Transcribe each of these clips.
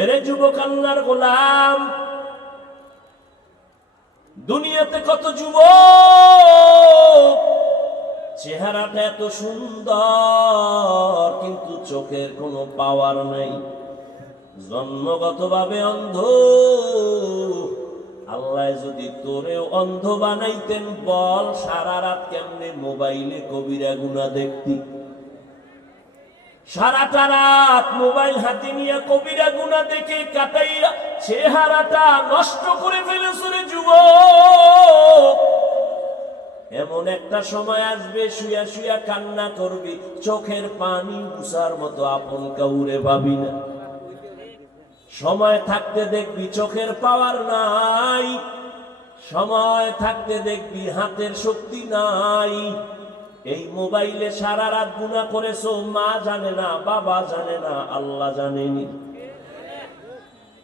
এরে যুবক আল্লাহর গোলাম, দুনিয়াতে কত যুবক চেহারাটা এত সুন্দর কিন্তু চোখের কোনো পাওয়ার নাই, জন্মগতভাবে অন্ধ। আল্লাহ যদি তোরেও অন্ধ বানাইতেন, বল সারা রাত কেমনে মোবাইলে কবিরা গুনাহ দেখতি? সারাটা রাত মোবাইল হাতে নিয়ে কবিরা গুনাহ দেখে কাটাইয়া চেহারাটা নষ্ট করে ফেলেছে রে যুবক। এমন একটা সময় আসবে শুয়া শুয়া কান্না করবি, চোখের পানি মুছার মতো আপন কাউরে ভাবি না। সময় থাকতে দেখবি চোখের পাওয়ার নাই, সময় থাকতে দেখবি হাতের শক্তি নাই। এই মোবাইলে সারা রাত গুনাহ করেছো, মা জানে না, বাবা জানে না, আল্লাহ জানেনি।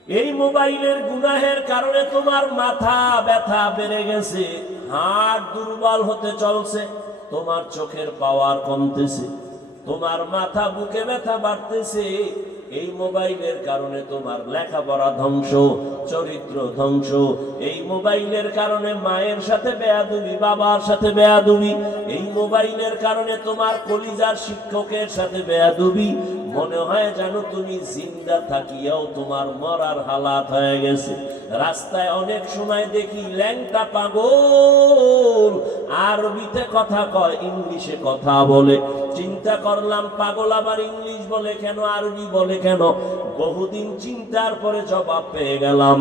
এই মোবাইলের গুনাহের কারণে তোমার মাথা ব্যথা বেড়ে গেছে, হাড় দুর্বল হতে চলছে, তোমার চোখের পাওয়ার কমতেছে, তোমার মাথা বুকে ব্যথা বাড়তেছে। এই মোবাইলের কারণে তোমার লেখাপড়া ধ্বংস, চরিত্র ধ্বংস। এই মোবাইলের কারণে মায়ের সাথে বেয়াদবি, বাবার সাথে বেয়াদবি। এই মোবাইলের কারণে তোমার কলিজার শিক্ষকের সাথে বেয়াদবি। মনে হয় জানো তুমি জিন্দা থাকিয়াও তোমার মরার হালাত হয়ে গেছে। রাস্তায় অনেক সময় দেখি ল্যাংটা পাগল আরবিতে কথা কয়, ইংলিশে কথা বলে। চিন্তা করলাম পাগল আবার ইংলিশ বলে কেন, আরবি বলে কেন? বহুদিন চিন্তার পরে জবাব পেয়ে গেলাম।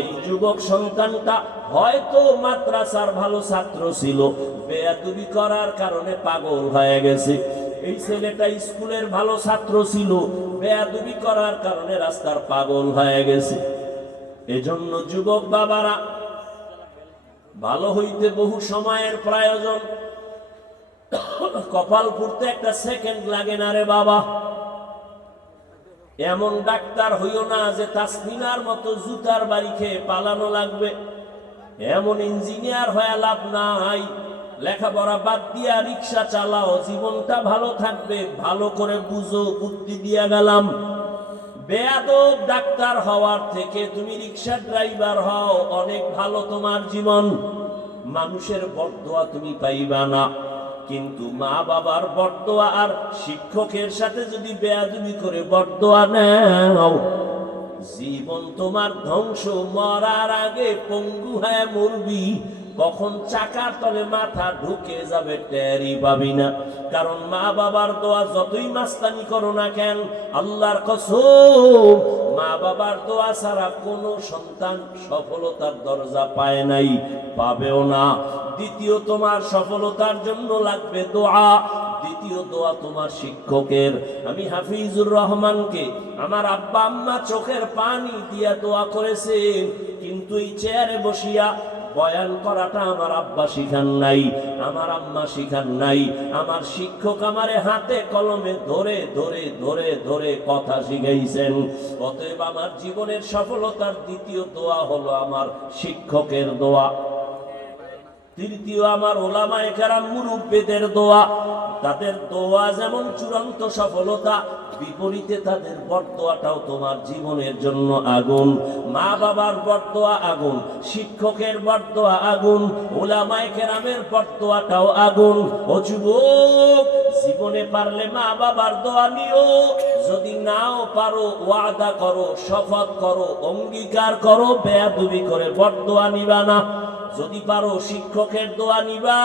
এই যুবক সন্তানটা হয়তো মাদ্রাসার ভালো ছাত্র ছিল, বেয়াদবি করার কারণে পাগল হয়ে গেছে। এই ছেলেটা স্কুলের ভালো ছাত্র ছিল, বেয়াদবি করার কারণে রাস্তার পাগল হয়ে গেছে। এজন্য যুবক বাবারা, ভালো হইতে বহু সময়ের প্রয়োজন, কপাল ফুটতে একটা সেকেন্ড লাগে না রে বাবা। এমন ডাক্তার হইও না যে তাসমিনার মতো জুতার বাড়ি খেয়ে পালানো লাগবে। এমন ইঞ্জিনিয়ার হয়ে লাভ নাই। লেখাপড়া বাদ দিয়া রিক্সা চালাও, জীবনটা ভালো থাকবে। ভালো করে বুঝো, বুদ্ধি দিয়া গেলাম। বেয়াদব ডাক্তার হওয়ার থেকে তুমি রিক্সা ড্রাইভার হও, অনেক ভালো তোমার জীবন। মানুষের বরদোয়া তুমি পাইবা না, কিন্তু মা বাবার বরদোয়া আর শিক্ষকের সাথে যদি বেয়াদবি করে বরদোয়া নাও, জীবন তোমার ধ্বংস। মরার আগে পঙ্গু হয়ে মরবি, কখন চাকার তলে মাথা ঢুকে যাবে টেরই পাবি না। কারণ মা বাবার দোয়া যতই মাস্তানি করো না কেন, আল্লাহর কসম, মা বাবার দোয়া ছাড়া কোনো সন্তান সফলতার দরজা পায় নাই, পাবেও না। দ্বিতীয় তোমার সফলতার জন্য লাগবে দোয়া। দ্বিতীয় দোয়া তোমার শিক্ষকের। আমি হাফিজুর রহমানকে আমার আব্বা আম্মা চোখের পানি দিয়া দোয়া করেছেন, কিন্তু এই চেয়ারে বসিয়া বয়ান করাটা আমার আব্বা শিখান নাই, আমার আম্মা শিখান নাই। আমার শিক্ষক আমারে হাতে কলমে ধরে ধরে ধরে ধরে কথা শিখাইছেন। অতএব আমার জীবনের সফলতার দ্বিতীয় দোয়া হলো আমার শিক্ষকের দোয়া। তৃতীয় আমার ওলামায়ে কেরাম মুরব্বিদের দোয়া। তাদের দোয়া যেমন চূড়ান্ত সফলতা, বিপরীতে তাদের বরদোয়াটাও তোমার জীবনের জন্য আগুন। মা বাবার বরদোয়া আগুন, শিক্ষকের বরদোয়া আগুন, ওলামায়ে কেরামের বরদোয়াটাও আগুন। ও যুবক, জীবনে পারলে মা বাবার দোয়া নিও, যদি নাও পারো ওয়াদা করো, শপথ করো, অঙ্গীকার করো, বেয়াদবি করে বরদোয়া নিবা না। যদি পারো শিক্ষকের দোয়া নিবা,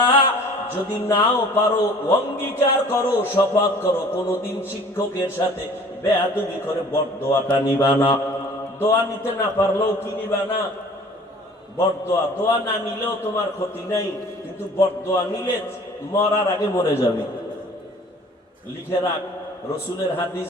যদি নাও পারো অঙ্গীকার করো, শপথ করো, কোনোদিন শিক্ষকের সাথে বেয়াদবি করে বরদোয়াটা নিবা না। দোয়া নিতে না পারলেও কি নিবা না? বরদোয়া। দোয়া না নিলেও তোমার ক্ষতি নাই, কিন্তু বরদোয়া নিলে মরার আগে মরে যাবে। লিখে রাখ, রসুলের হাদিস।